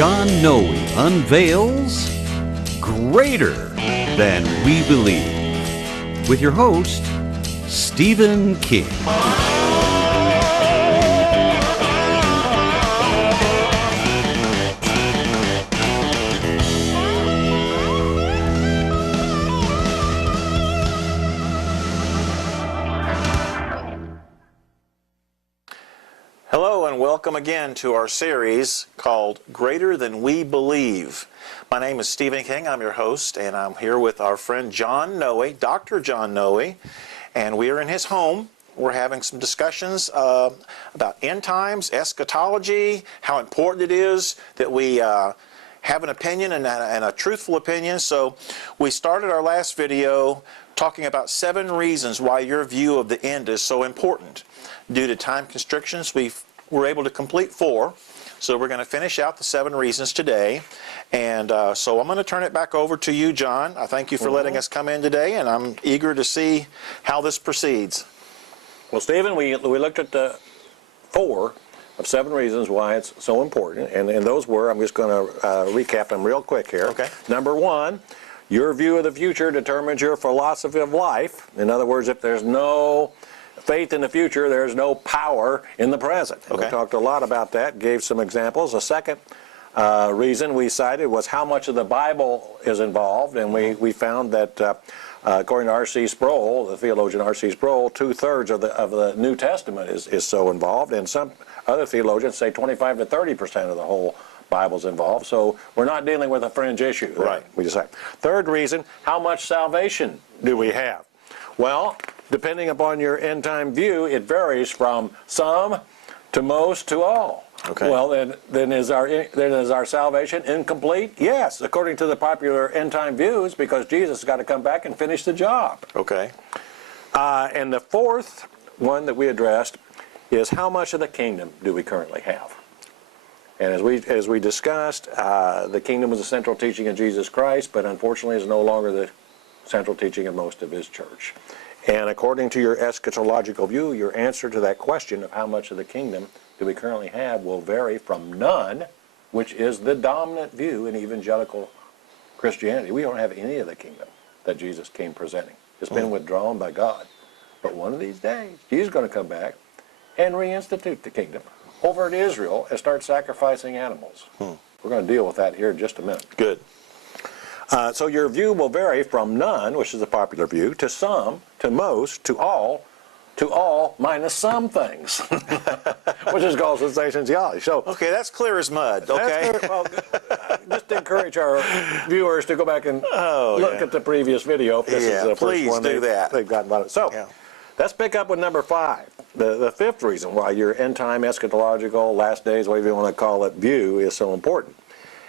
John Noe unveils Greater Than We Believe with your host, Stephen King. Hello and welcome again to our series called Greater Than We Believe. My name is Stephen King. I'm your host, and I'm here with our friend John Noe, Dr. John Noe, and we are in his home. We're having some discussions about end times, eschatology, how important it is that we have an opinion and a truthful opinion. So we started our last video talking about 7 reasons why your view of the end is so important. Due to time constrictions, we were able to complete 4. So we're going to finish out the 7 reasons today. And so I'm going to turn it back over to you, John. I thank you for letting us come in today, and I'm eager to see how this proceeds. Well, Stephen, we looked at the 4 of 7 reasons why it's so important. And those were, I'm just going to recap them real quick here. Okay. Number 1, your view of the future determines your philosophy of life. In other words, if there's no faith in the future, there's no power in the present. Okay. We talked a lot about that, gave some examples. The second reason we cited was how much of the Bible is involved, and we found that according to R.C. Sproul, the theologian R.C. Sproul, 2/3 of the New Testament is so involved, and some other theologians say 25 to 30% of the whole Bible's involved. So we're not dealing with a fringe issue. Right. We decide. Third reason, how much salvation do we have? Well, depending upon your end time view, it varies from some to most to all. Okay. Well, then is our salvation incomplete? Yes, according to the popular end time views, because Jesus has got to come back and finish the job. Okay. And the fourth one that we addressed is how much of the kingdom do we currently have? And as we discussed, the kingdom was the central teaching of Jesus Christ, but unfortunately is no longer the central teaching of most of his church. And according to your eschatological view, your answer to that question of how much of the kingdom do we currently have will vary from none, which is the dominant view in evangelical Christianity. We don't have any of the kingdom that Jesus came presenting. It's been withdrawn by God. But one of these days, he's going to come back and reinstitute the kingdom over in Israel and start sacrificing animals. We're going to deal with that here in just a minute. Good. So your view will vary from none, which is the popular view, to some, to most, to all minus some things, which is called sensationality. So, Okay, that's clear as mud. Okay. well, just to encourage our viewers to go back and look at the previous video. If this is the first please one do that. they've gotten about it. So, let's pick up with number 5. The fifth reason why your end time, eschatological, last days, whatever you want to call it, view is so important.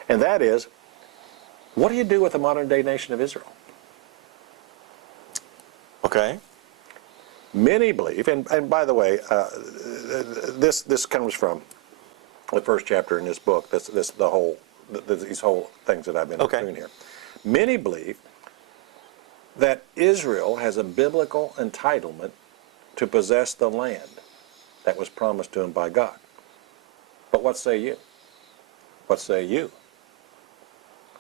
And that is, what do you do with the modern day nation of Israel? Okay. Many believe, and by the way, this comes from the first chapter in this book. These whole things that I've been doing here. Many believe that Israel has a biblical entitlement to possess the land that was promised to them by God. But what say you? What say you?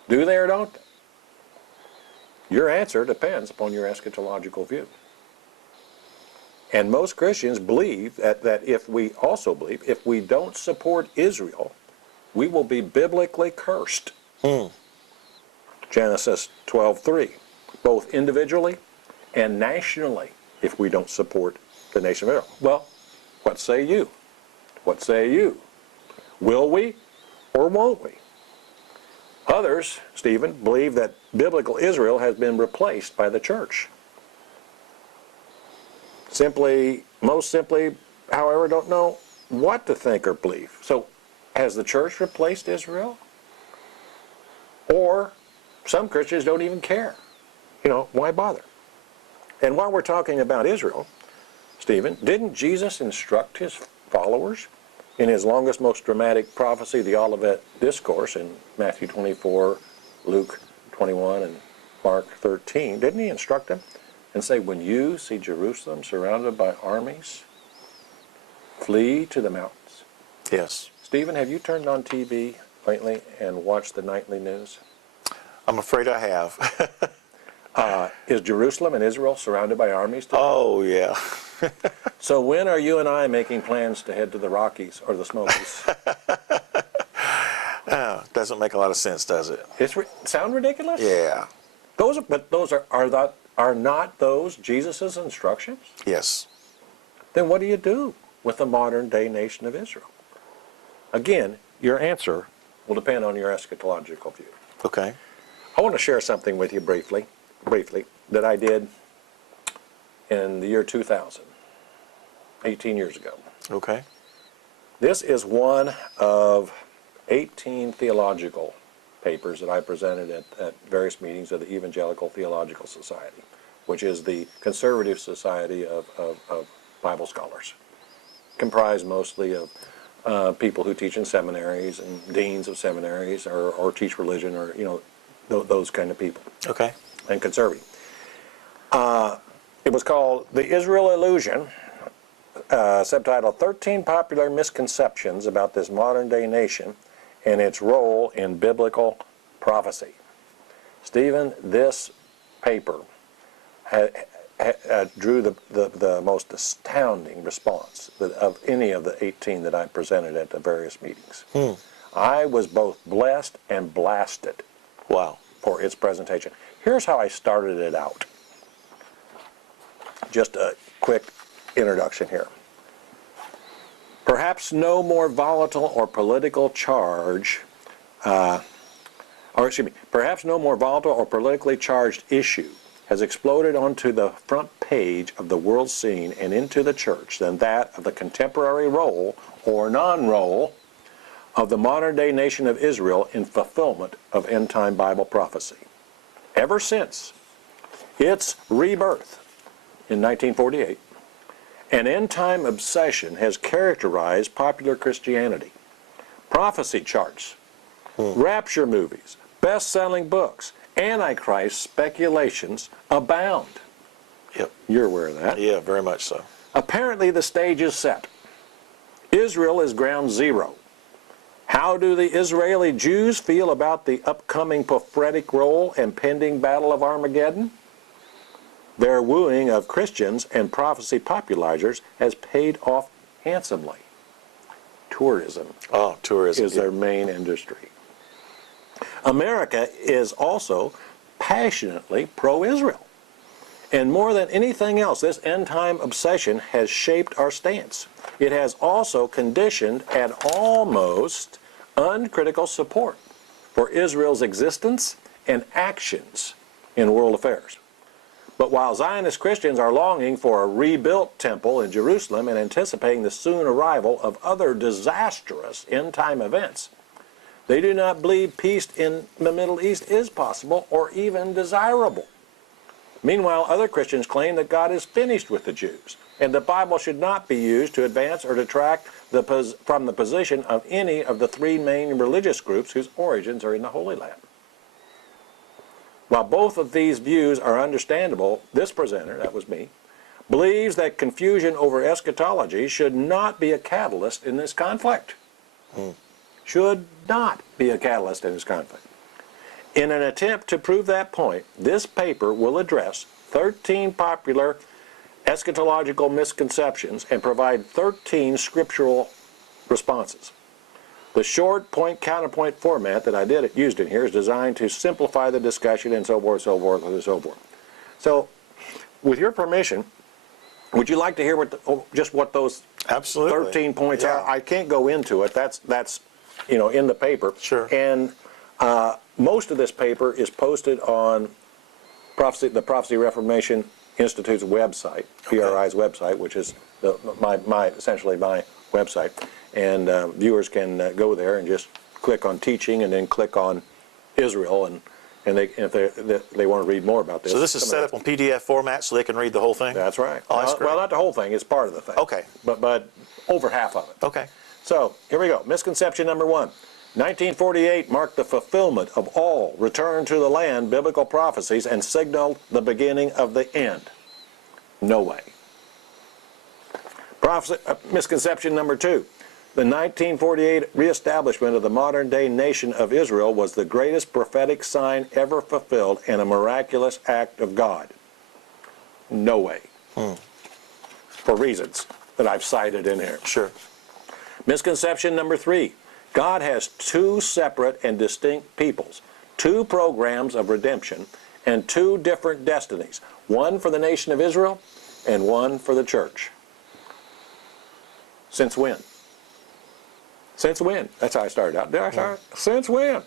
Do they or don't they? Your answer depends upon your eschatological view. And most Christians believe that if we don't support Israel, we will be biblically cursed. Genesis 12:3, both individually and nationally, if we don't support the nation of Israel. Well, what say you? What say you? Will we or won't we? Others, Stephen, believe that biblical Israel has been replaced by the church. Most simply, however, don't know what to think or believe. So, has the church replaced Israel? Or some Christians don't even care. Why bother? And while we're talking about Israel, Stephen, didn't Jesus instruct his followers in his longest, most dramatic prophecy, the Olivet Discourse, in Matthew 24, Luke 21, and Mark 13? Didn't he instruct them and say, when you see Jerusalem surrounded by armies, flee to the mountains? Yes. Stephen, have you turned on TV lately and watched the nightly news? I'm afraid I have. Is Jerusalem and Israel surrounded by armies today? Oh, yeah. So when are you and I making plans to head to the Rockies or the Smokies? Doesn't make a lot of sense, does it? Sound ridiculous? Yeah. Those are not those Jesus' instructions? Yes. Then what do you do with the modern day nation of Israel? Again, your answer will depend on your eschatological view. Okay. I want to share something with you briefly, that I did in the year 2000, 18 years ago. Okay. This is one of 18 theological papers that I presented at various meetings of the Evangelical Theological Society, which is the conservative society of Bible scholars, comprised mostly of people who teach in seminaries and deans of seminaries or teach religion or, those kind of people. Okay. And conservative. It was called The Israel Illusion, subtitled 13 Popular Misconceptions About This Modern Day Nation and Its Role in Biblical Prophecy. Stephen, this paper drew the most astounding response of any of the 18 that I presented at the various meetings. I was both blessed and blasted. Wow. For its presentation. Here's how I started it out. Just a quick introduction here. Perhaps no more volatile or political charge, perhaps no more volatile or politically charged issue has exploded onto the front page of the world scene and into the church than that of the contemporary role or non-role of the modern-day nation of Israel in fulfillment of end-time Bible prophecy. Ever since its rebirth in 1948, an end-time obsession has characterized popular Christianity. Prophecy charts, rapture movies, best-selling books, Antichrist speculations abound. Yep. You're aware of that? Yeah, very much so. Apparently the stage is set. Israel is ground zero. How do the Israeli Jews feel about the upcoming prophetic role and pending battle of Armageddon? Their wooing of Christians and prophecy popularizers has paid off handsomely. Tourism is their main industry. America is also passionately pro-Israel. And more than anything else, this end-time obsession has shaped our stance. It has also conditioned an almost uncritical support for Israel's existence and actions in world affairs. But while Zionist Christians are longing for a rebuilt temple in Jerusalem and anticipating the soon arrival of other disastrous end-time events, they do not believe peace in the Middle East is possible or even desirable. Meanwhile, other Christians claim that God is finished with the Jews, and the Bible should not be used to advance or detract from the position of any of the three main religious groups whose origins are in the Holy Land. While both of these views are understandable, this presenter, that was me, believes that confusion over eschatology should not be a catalyst in this conflict. Should not be a catalyst in this conflict. In an attempt to prove that point, this paper will address 13 popular eschatological misconceptions and provide 13 scriptural responses. The short point-counterpoint format that I used in here is designed to simplify the discussion and so forth, so forth, and so forth. So, with your permission, would you like to hear what those Absolutely. 13 points are? I can't go into it. That's in the paper. Sure. And most of this paper is posted on the Prophecy Reformation Institute's website, PRI's website, which is essentially my website. And viewers can go there and just click on teaching and then click on Israel, and if they want to read more about this. So this is set up on PDF format so they can read the whole thing? That's right. Oh, that's great. Well, not the whole thing. It's part of the thing. Okay. But over half of it. Okay. So here we go. Misconception number 1. 1948 marked the fulfillment of all return to the land biblical prophecies and signaled the beginning of the end. No way. Misconception number 2. The 1948 reestablishment of the modern-day nation of Israel was the greatest prophetic sign ever fulfilled and a miraculous act of God. No way. For reasons that I've cited in here. Sure. Misconception number 3. God has two separate and distinct peoples, two programs of redemption, and two different destinies. One for the nation of Israel and one for the church. Since when? Since when? That's how I started out. Did I start? Since when?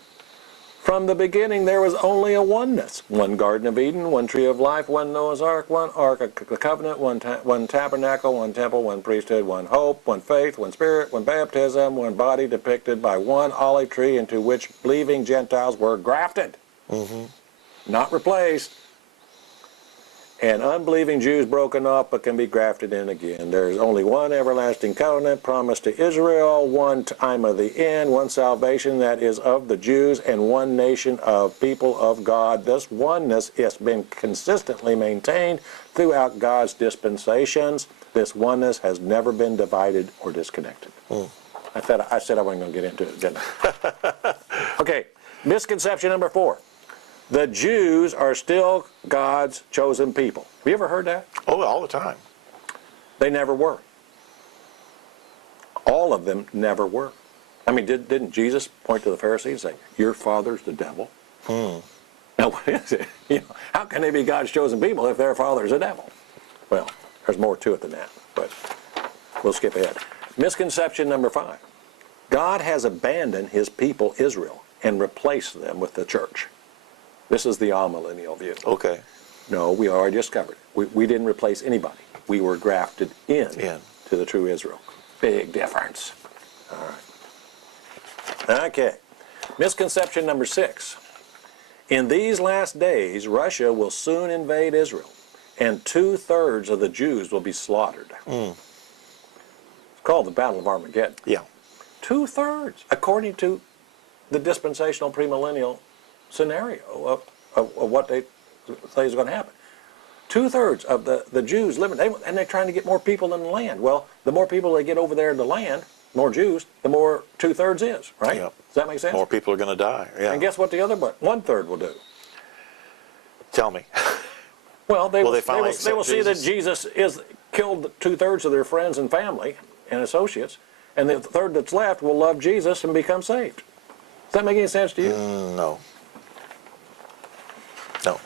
From the beginning, there was only a oneness. One Garden of Eden, one Tree of Life, one Noah's Ark, one Ark of the Covenant, one tabernacle, one temple, one priesthood, one hope, one faith, one spirit, one baptism, one body depicted by one olive tree into which believing Gentiles were grafted. Not replaced. And unbelieving Jews broken off but can be grafted in again. There's only one everlasting covenant promised to Israel, one time of the end, one salvation that is of the Jews, and one nation of people of God. This oneness has been consistently maintained throughout God's dispensations. This oneness has never been divided or disconnected. I said I wasn't going to get into it, didn't I? Okay, misconception number 4. The Jews are still God's chosen people. Have you ever heard that? Oh, all the time. They never were. All of them never were. I mean, didn't Jesus point to the Pharisees and say, your father's the devil? Now, what is it? How can they be God's chosen people if their father's the devil? Well, there's more to it than that, but we'll skip ahead. Misconception number 5. God has abandoned his people Israel and replaced them with the church. This is the amillennial view. Okay. No, we already discovered it. We didn't replace anybody. We were grafted in to the true Israel. Big difference. All right. Okay. Misconception number 6. In these last days, Russia will soon invade Israel, and 2/3 of the Jews will be slaughtered. It's called the Battle of Armageddon. Yeah. 2/3, according to the dispensational premillennial scenario of what they say is going to happen. 2/3 of the Jews living, and they're trying to get more people in the land. Well, the more people they get over there in the land, more Jews, the more 2/3 is, right? Yep. Does that make sense? More people are going to die. Yeah. And guess what the other 1/3 will do? Tell me. Well, they will accept see that Jesus? Jesus killed 2/3 of their friends and family and associates, and the third that's left will love Jesus and become saved. Does that make any sense to you? No. No.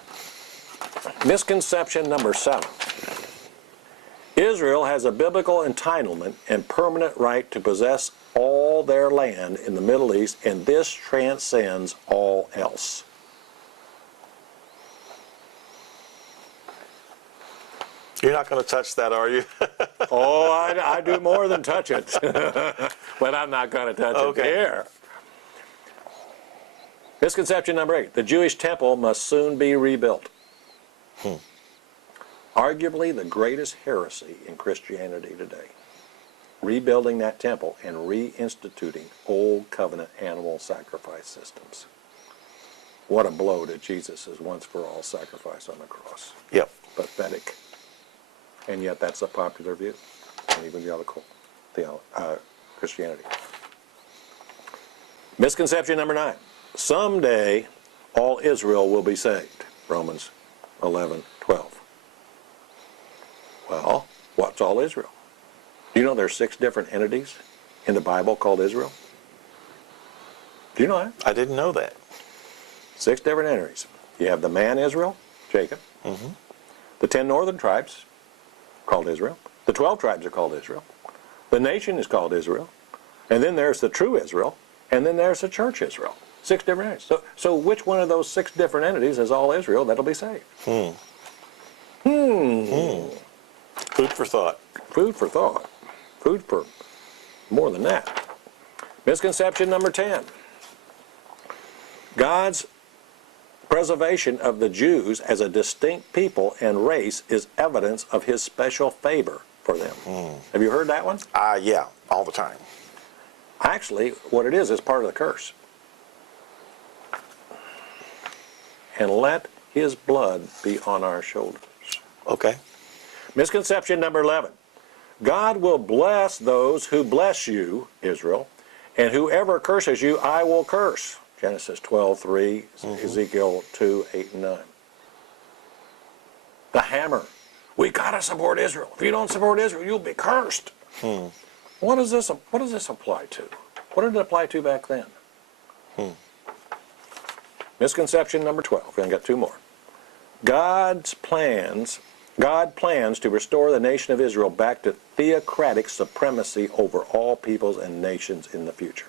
Misconception number 7. Israel has a biblical entitlement and permanent right to possess all their land in the Middle East, and this transcends all else. You're not going to touch that, are you? Oh, I do more than touch it. But I'm not going to touch it here. Misconception number 8. The Jewish temple must soon be rebuilt. Arguably the greatest heresy in Christianity today. Rebuilding that temple and reinstituting old covenant animal sacrifice systems. What a blow to Jesus' once-for-all sacrifice on the cross. Yep. Pathetic. And yet that's a popular view in evangelical Christianity. Misconception number 9. Someday all Israel will be saved. Romans 11:12. Well, what's all Israel? Do you know there's 6 different entities in the Bible called Israel? Do you know that? I didn't know that. 6 different entities. You have the man Israel, Jacob. The 10 northern tribes, called Israel. The 12 tribes are called Israel. The nation is called Israel. And then there's the true Israel. And then there's the church Israel. 6 different entities. So which one of those 6 different entities is all Israel that'll be saved? Food for thought. Food for thought. Food for more than that. Misconception number 10. God's preservation of the Jews as a distinct people and race is evidence of his special favor for them. Have you heard that one? Yeah, all the time. Actually, what it is part of the curse. And let his blood be on our shoulders. Okay. Misconception number 11. God will bless those who bless you, Israel, and whoever curses you, I will curse. Genesis 12:3, Ezekiel 2:8 and 9. The hammer. We got to support Israel. If you don't support Israel, you'll be cursed. What does this apply to? What did it apply to back then? Misconception number 12. We only got two more. God plans to restore the nation of Israel back to theocratic supremacy over all peoples and nations in the future.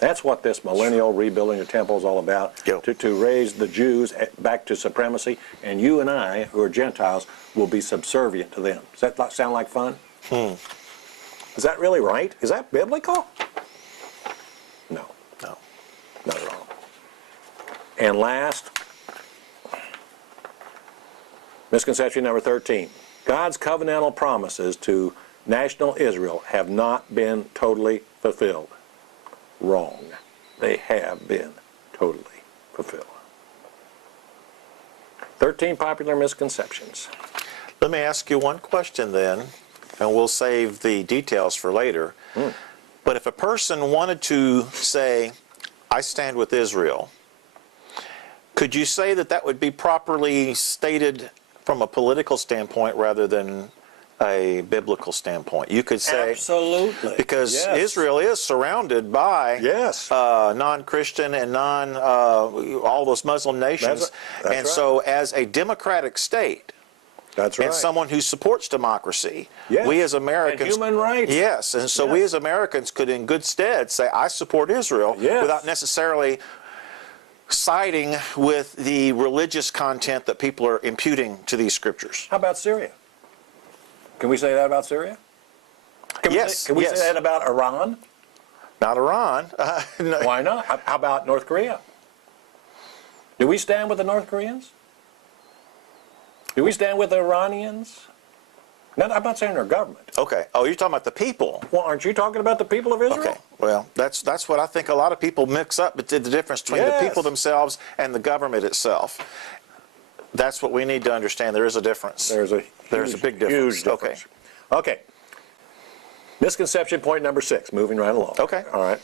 That's what this millennial rebuilding the temple is all about, to raise the Jews back to supremacy, and you and I, who are Gentiles, will be subservient to them. Does that sound like fun? Is that really right? Is that biblical? No. No. Not at all. And last, misconception number 13. God's covenantal promises to national Israel have not been totally fulfilled. Wrong. They have been totally fulfilled. 13 popular misconceptions. Let me ask you one question then, and we'll save the details for later. But if a person wanted to say, I stand with Israel, could you say that that would be properly stated from a political standpoint rather than a biblical standpoint? You could say, absolutely, because Israel is surrounded by non-Christian and all those Muslim nations, that's and so as a democratic state, that's right, and someone who supports democracy, we as Americans, and human rights, and so we as Americans could, in good stead, say, I support Israel, without necessarily siding with the religious content that people are imputing to these scriptures. How about Syria? Can we say that about Syria? Can we say that about Iran? Not Iran. No. Why not? How about North Korea? Do we stand with the North Koreans? Do we stand with the Iranians? No, I'm not saying their government. Okay. Oh, you're talking about the people. Well, aren't you talking about the people of Israel? Okay. Well, that's what I think a lot of people mix up, but the difference between the people themselves and the government itself. That's what we need to understand. There is a difference. There's a big difference. Huge difference. Okay. Misconception point number 6. Moving right along. Okay. All right.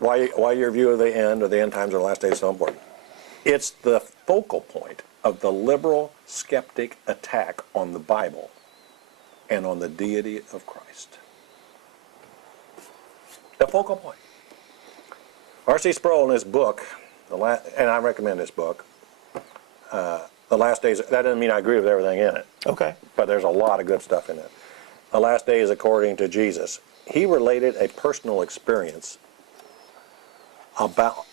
Why your view of the end or the end times or the last days is so important. It's the focal point of the liberal-skeptic attack on the Bible and on the deity of Christ. The focal point. R.C. Sproul in his book, and I recommend this book, The Last Days, that doesn't mean I agree with everything in it. Okay. But there's a lot of good stuff in it. The Last Days According to Jesus. He related a personal experience about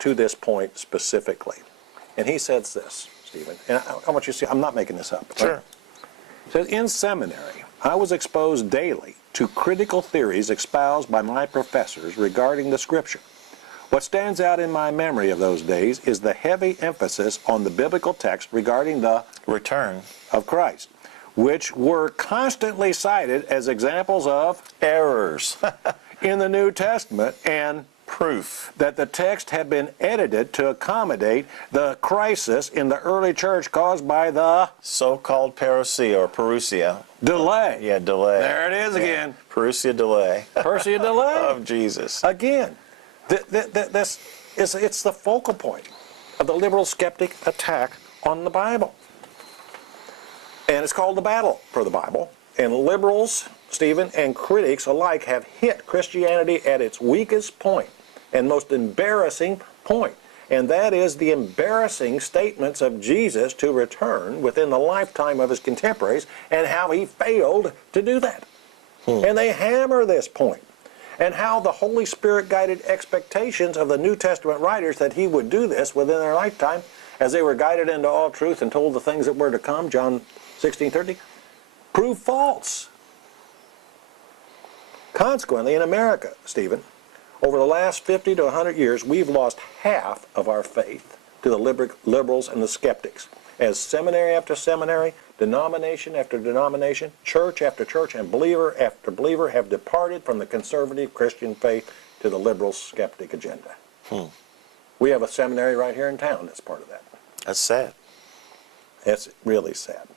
to this point specifically. And he says this, Stephen, and I want you to see, I'm not making this up. Sure. Right? He says, in seminary, I was exposed daily to critical theories espoused by my professors regarding the Scripture. What stands out in my memory of those days is the heavy emphasis on the biblical text regarding the return of Christ, which were constantly cited as examples of errors in the New Testament and proof that the text had been edited to accommodate the crisis in the early church caused by the so-called parousia. Delay. Yeah, delay. There it is again. Parousia delay. Parousia delay. Of Jesus. Again, it's the focal point of the liberal skeptic attack on the Bible. And it's called the battle for the Bible. And liberals, Stephen, and critics alike have hit Christianity at its weakest point and most embarrassing point. And that is the embarrassing statements of Jesus to return within the lifetime of his contemporaries and how he failed to do that. And they hammer this point. And how the Holy Spirit guided expectations of the New Testament writers that he would do this within their lifetime as they were guided into all truth and told the things that were to come, John 16:30, prove false. Consequently, in America, Stephen, over the last 50 to 100 years, we've lost half of our faith to the liberals and the skeptics, as seminary after seminary, denomination after denomination, church after church, and believer after believer have departed from the conservative Christian faith to the liberal skeptic agenda. We have a seminary right here in town that's part of that. That's sad. It's really sad.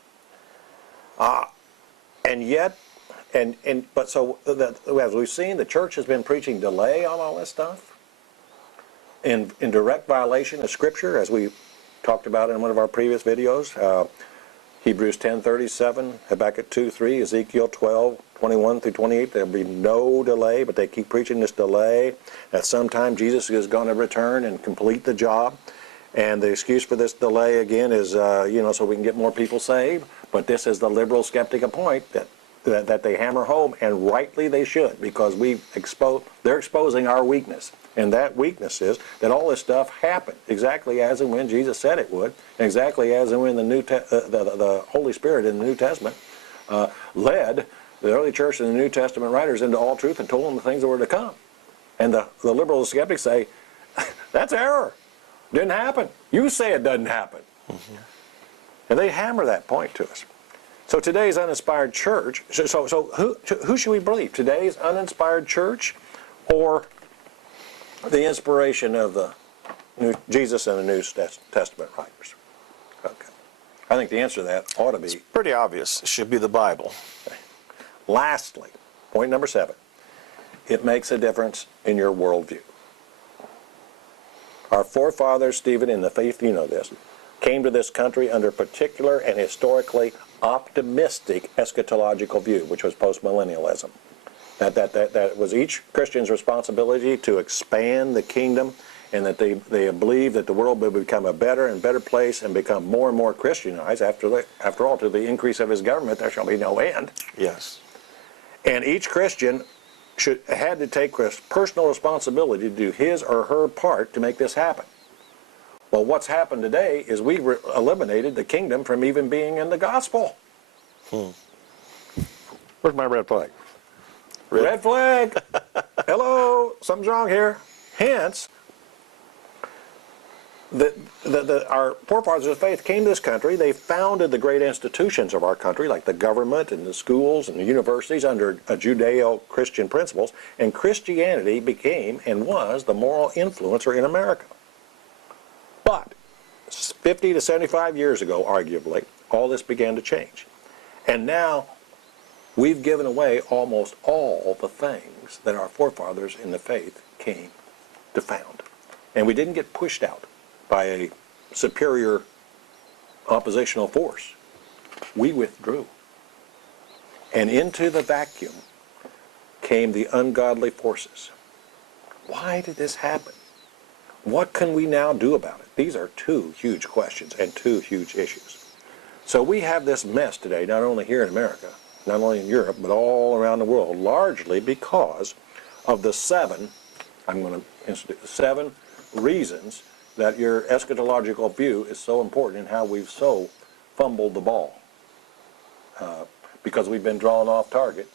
And yet, but so as we've seen, the church has been preaching delay on all this stuff, in direct violation of Scripture, as we talked about in one of our previous videos. Hebrews 10:37, Habakkuk 2:3, Ezekiel 12:21 through 28. There'll be no delay, but they keep preaching this delay, that sometime Jesus is going to return and complete the job. And the excuse for this delay again is, so we can get more people saved. But this is the liberal-skeptic point that they hammer home, and rightly they should, because they're exposing our weakness. And that weakness is that all this stuff happened exactly as and when Jesus said it would, and exactly as and when the Holy Spirit in the New Testament led the early church and the New Testament writers into all truth and told them the things that were to come. And the liberal skeptics say, that's error. Didn't happen. You say it doesn't happen. Mm-hmm. And they hammer that point to us. So today's uninspired church, so who should we believe? Today's uninspired church, or the inspiration of the Jesus and the New Testament writers? Okay. I think the answer to that ought to be... It's pretty obvious. It should be the Bible. Okay. Lastly, point number 7. It makes a difference in your worldview. Our forefathers, Stephen, in the faith, you know this, came to this country under particular and historically optimistic eschatological view, which was postmillennialism. That was each Christian's responsibility to expand the kingdom, and that they believed that the world would become a better and better place and become more and more Christianized. After all, to the increase of his government, there shall be no end. Yes. And each Christian had to take personal responsibility to do his or her part to make this happen. Well, what's happened today is we eliminated the kingdom from even being in the gospel. Where's my red flag? Red flag! Hello, something's wrong here. Hence, our forefathers of faith came to this country. They founded the great institutions of our country, like the government and the schools and the universities, under Judeo-Christian principles, and Christianity became and was the moral influencer in America. But 50 to 75 years ago, arguably, all this began to change. And now we've given away almost all the things that our forefathers in the faith came to found. And we didn't get pushed out by a superior oppositional force. We withdrew. And into the vacuum came the ungodly forces. Why did this happen? What can we now do about it? These are two huge questions and two huge issues. So we have this mess today, not only here in America, not only in Europe, but all around the world, largely because of the 7 reasons that your eschatological view is so important in how we've so fumbled the ball. Because we've been drawn off target,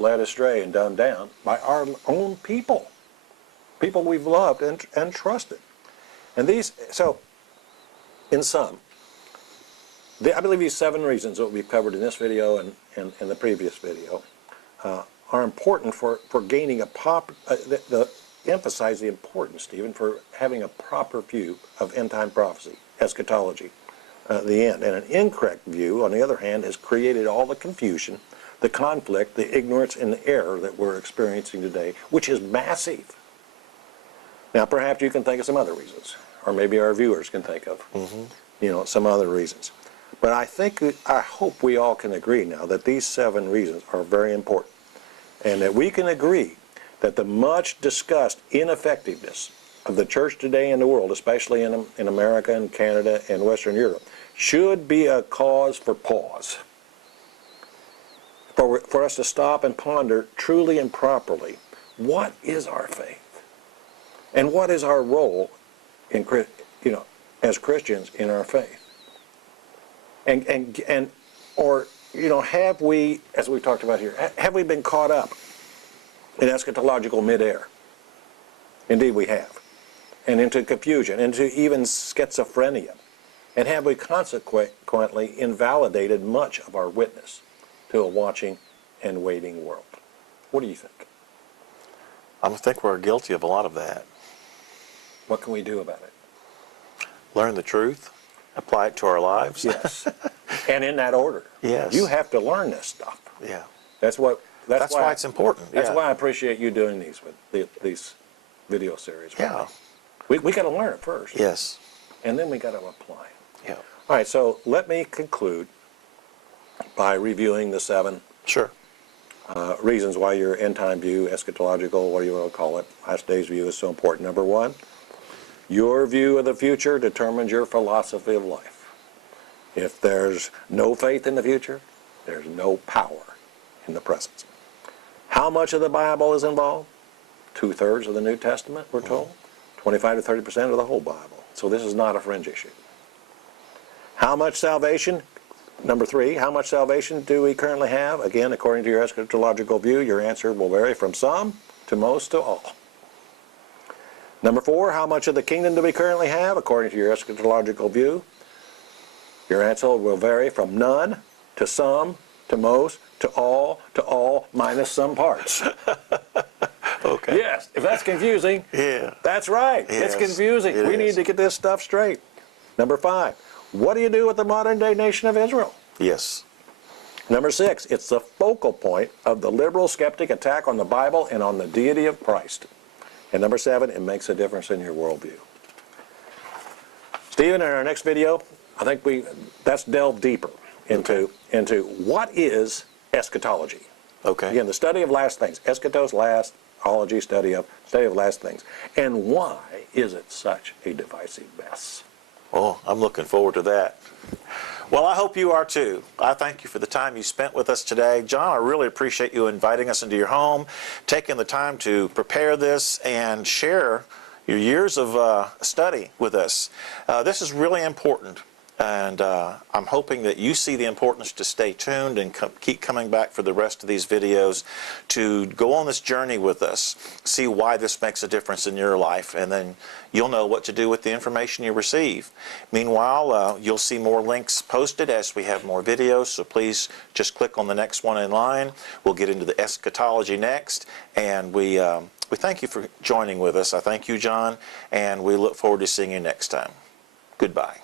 led astray and dumbed down by our own people we've loved and trusted. And so in sum, I believe these 7 reasons that we've covered in this video and the previous video are important for gaining emphasize the importance, Stephen, for having a proper view of end-time prophecy, eschatology, the end. And an incorrect view, on the other hand, has created all the confusion, the conflict, the ignorance, and the error that we're experiencing today, which is massive. Now, perhaps you can think of some other reasons, or maybe our viewers can think of, some other reasons. But I hope we all can agree now that these 7 reasons are very important, and that we can agree that the much discussed ineffectiveness of the church today in the world, especially in America and Canada and Western Europe, should be a cause for pause. For us to stop and ponder truly and properly, what is our faith? And what is our role as Christians in our faith? Have we, as we talked about here, have we been caught up in eschatological midair? Indeed we have. And into confusion, into even schizophrenia. And have we consequently invalidated much of our witness to a watching and waiting world? What do you think? I think we're guilty of a lot of that. What can we do about it? Learn the truth. Apply it to our lives. Yes. And in that order. Yes. You have to learn this stuff. Yeah. That's why it's important. That's yeah. why I appreciate you doing these video series. Yeah. We got to learn it first. Yes. And then we got to apply it. Yeah. All right, so let me conclude by reviewing the 7 Sure. reasons why your end-time view, eschatological, what do you want to call it, last days view is so important. Number 1, your view of the future determines your philosophy of life. If there's no faith in the future, there's no power in the present. How much of the Bible is involved? 2/3 of the New Testament, we're told. 25 to 30% of the whole Bible. So this is not a fringe issue. How much salvation? Number 3, how much salvation do we currently have? Again, according to your eschatological view, your answer will vary from some to most to all. Number 4, how much of the kingdom do we currently have? According to your eschatological view, your answer will vary from none to some to most to all minus some parts. Okay. Yes, if that's confusing, Yeah. that's right. Yes, It's confusing. it We is. need to get this stuff straight. Number 5, what do you do with the modern-day nation of Israel? Yes. Number 6, it's the focal point of the liberal-skeptic attack on the Bible and on the deity of Christ. And number 7, it makes a difference in your worldview. Stephen, in our next video, I think that's delve deeper into what is eschatology. Okay. Again, the study of last things. Eschatos, last, ology, study of last things. And why is it such a divisive mess? Oh, I'm looking forward to that. Well, I hope you are too. I thank you for the time you spent with us today. John, I really appreciate you inviting us into your home, taking the time to prepare this and share your years of study with us. This is really important. And I'm hoping that you see the importance to stay tuned and keep coming back for the rest of these videos to go on this journey with us, see why this makes a difference in your life, and then you'll know what to do with the information you receive. Meanwhile, you'll see more links posted as we have more videos, so please just click on the next one in line. We'll get into the eschatology next, and we thank you for joining with us. I thank you, John, and we look forward to seeing you next time. Goodbye.